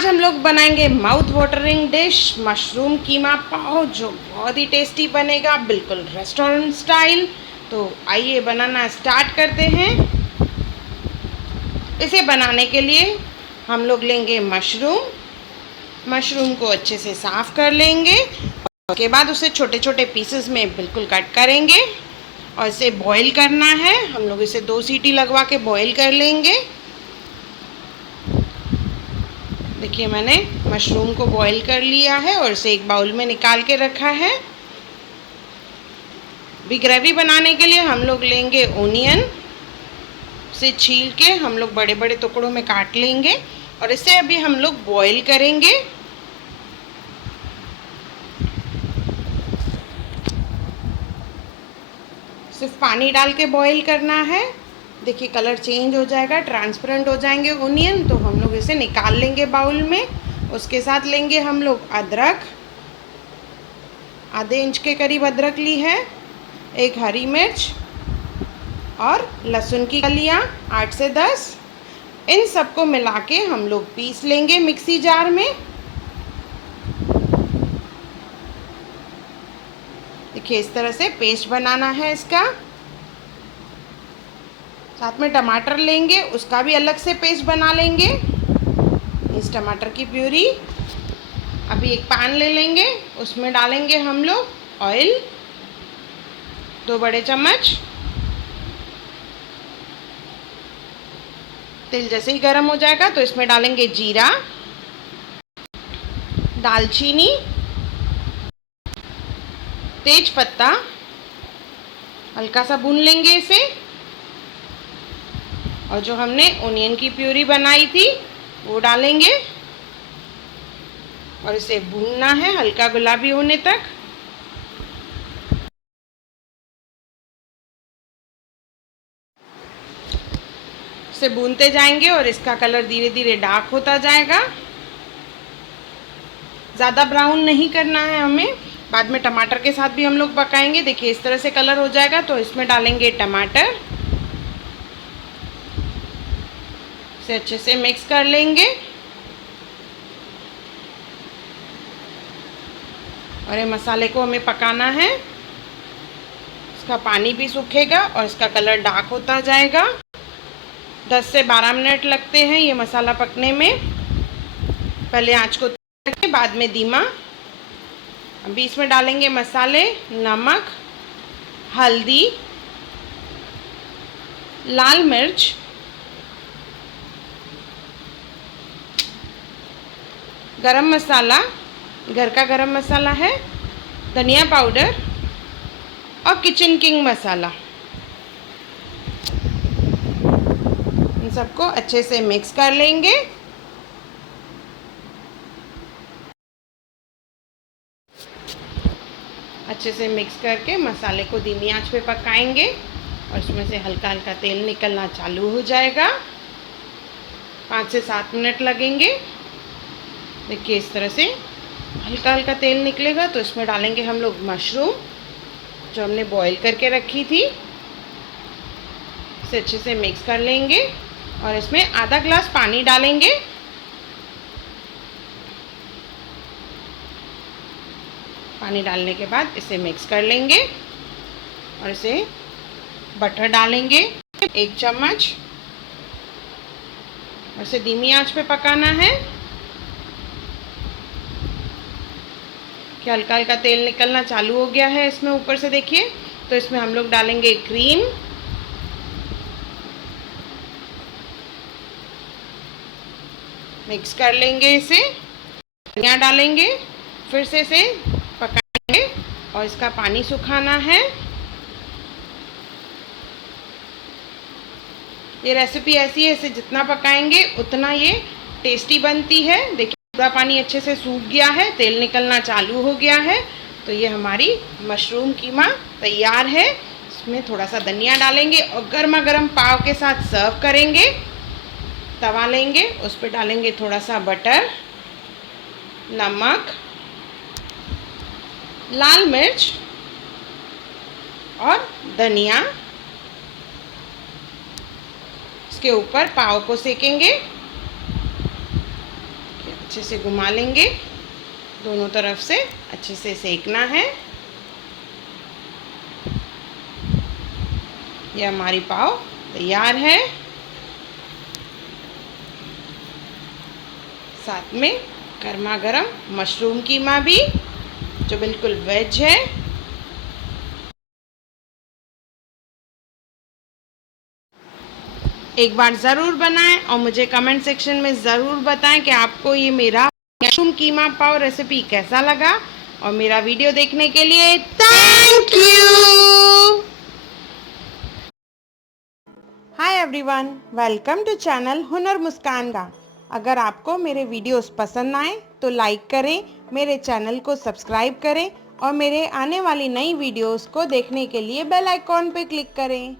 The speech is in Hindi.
आज हम लोग बनाएंगे माउथ वाटरिंग डिश मशरूम कीमा पाव, जो बहुत ही टेस्टी बनेगा, बिल्कुल रेस्टोरेंट स्टाइल। तो आइए बनाना स्टार्ट करते हैं। इसे बनाने के लिए हम लोग लेंगे मशरूम को अच्छे से साफ़ कर लेंगे। उसके बाद उसे छोटे छोटे पीसेस में बिल्कुल कट करेंगे और इसे बॉईल करना है। हम लोग इसे 2 सीटी लगवा के बॉईल कर लेंगे। देखिए, मैंने मशरूम को बॉईल कर लिया है और इसे एक बाउल में निकाल के रखा है। भी ग्रेवी बनाने के लिए हम लोग लेंगे ओनियन, से छील के हम लोग बड़े बड़े टुकड़ों में काट लेंगे और इसे अभी हम लोग बॉईल करेंगे। सिर्फ पानी डाल के बॉईल करना है। देखिए, कलर चेंज हो जाएगा, ट्रांसपेरेंट हो जाएंगे ओनियन, तो हम लोग इसे निकाल लेंगे बाउल में। उसके साथ लेंगे हम लोग अदरक, आधे इंच के करीब अदरक ली है, एक हरी मिर्च और लहसुन की कलियाँ 8 से 10। इन सबको मिला के हम लोग पीस लेंगे मिक्सी जार में। देखिए, इस तरह से पेस्ट बनाना है इसका। साथ में टमाटर लेंगे, उसका भी अलग से पेस्ट बना लेंगे। इस टमाटर की प्यूरी। अभी एक पैन ले लेंगे, उसमें डालेंगे हम लोग ऑयल 2 बड़े चम्मच। तेल जैसे ही गर्म हो जाएगा तो इसमें डालेंगे जीरा, दालचीनी, तेज पत्ता, हल्का सा भून लेंगे इसे। और जो हमने ओनियन की प्यूरी बनाई थी वो डालेंगे और इसे भूनना है हल्का गुलाबी होने तक। इसे भूनते जाएंगे और इसका कलर धीरे धीरे डार्क होता जाएगा। ज़्यादा ब्राउन नहीं करना है हमें, बाद में टमाटर के साथ भी हम लोग पकाएंगे। देखिए, इस तरह से कलर हो जाएगा तो इसमें डालेंगे टमाटर, इसे अच्छे से मिक्स कर लेंगे। और ये मसाले को हमें पकाना है, इसका पानी भी सूखेगा और इसका कलर डार्क होता जाएगा। 10 से 12 मिनट लगते हैं ये मसाला पकने में। पहले आंच को रखें, बाद में धीमा। अभी इसमें डालेंगे मसाले, नमक, हल्दी, लाल मिर्च, गरम मसाला, घर का गरम मसाला है, धनिया पाउडर और किचन किंग मसाला। इन सबको अच्छे से मिक्स कर लेंगे। अच्छे से मिक्स करके मसाले को धीमी आंच पे पकाएंगे और इसमें से हल्का हल्का तेल निकलना चालू हो जाएगा। 5 से 7 मिनट लगेंगे। देखिए, इस तरह से हल्का हल्का तेल निकलेगा तो इसमें डालेंगे हम लोग मशरूम, जो हमने बॉईल करके रखी थी। इसे अच्छे से मिक्स कर लेंगे और इसमें आधा ग्लास पानी डालेंगे। पानी डालने के बाद इसे मिक्स कर लेंगे और इसे बटर डालेंगे 1 चम्मच और इसे धीमी आंच पे पकाना है कि हल्का हल्का तेल निकलना चालू हो गया है इसमें ऊपर से। देखिए, तो इसमें हम लोग डालेंगे क्रीम, मिक्स कर लेंगे इसे। धनिया डालेंगे, फिर से इसे पकाएंगे और इसका पानी सुखाना है। ये रेसिपी ऐसी है, इसे जितना पकाएंगे उतना ये टेस्टी बनती है। देखिए, पूरा पानी अच्छे से सूख गया है, तेल निकलना चालू हो गया है। तो ये हमारी मशरूम कीमा तैयार है। इसमें थोड़ा सा धनिया डालेंगे और गर्मा गर्म पाव के साथ सर्व करेंगे। तवा लेंगे, उस पर डालेंगे थोड़ा सा बटर, नमक, लाल मिर्च और धनिया। इसके ऊपर पाव को सेकेंगे। अच्छे से घुमा लेंगे, दोनों तरफ से अच्छे से सेकना है। ये हमारी पाव तैयार है। साथ में गर्मा गर्म मशरूम कीमा भी, जो बिल्कुल वेज है। एक बार ज़रूर बनाएं और मुझे कमेंट सेक्शन में ज़रूर बताएं कि आपको ये मेरा मशरूम कीमा पाव रेसिपी कैसा लगा। और मेरा वीडियो देखने के लिए thank you. Hi everyone, welcome to channel Hunar Muskan का। अगर आपको मेरे वीडियोस पसंद आए तो लाइक करें, मेरे चैनल को सब्सक्राइब करें और मेरे आने वाली नई वीडियोस को देखने के लिए बेल आइकॉन पे क्लिक करें।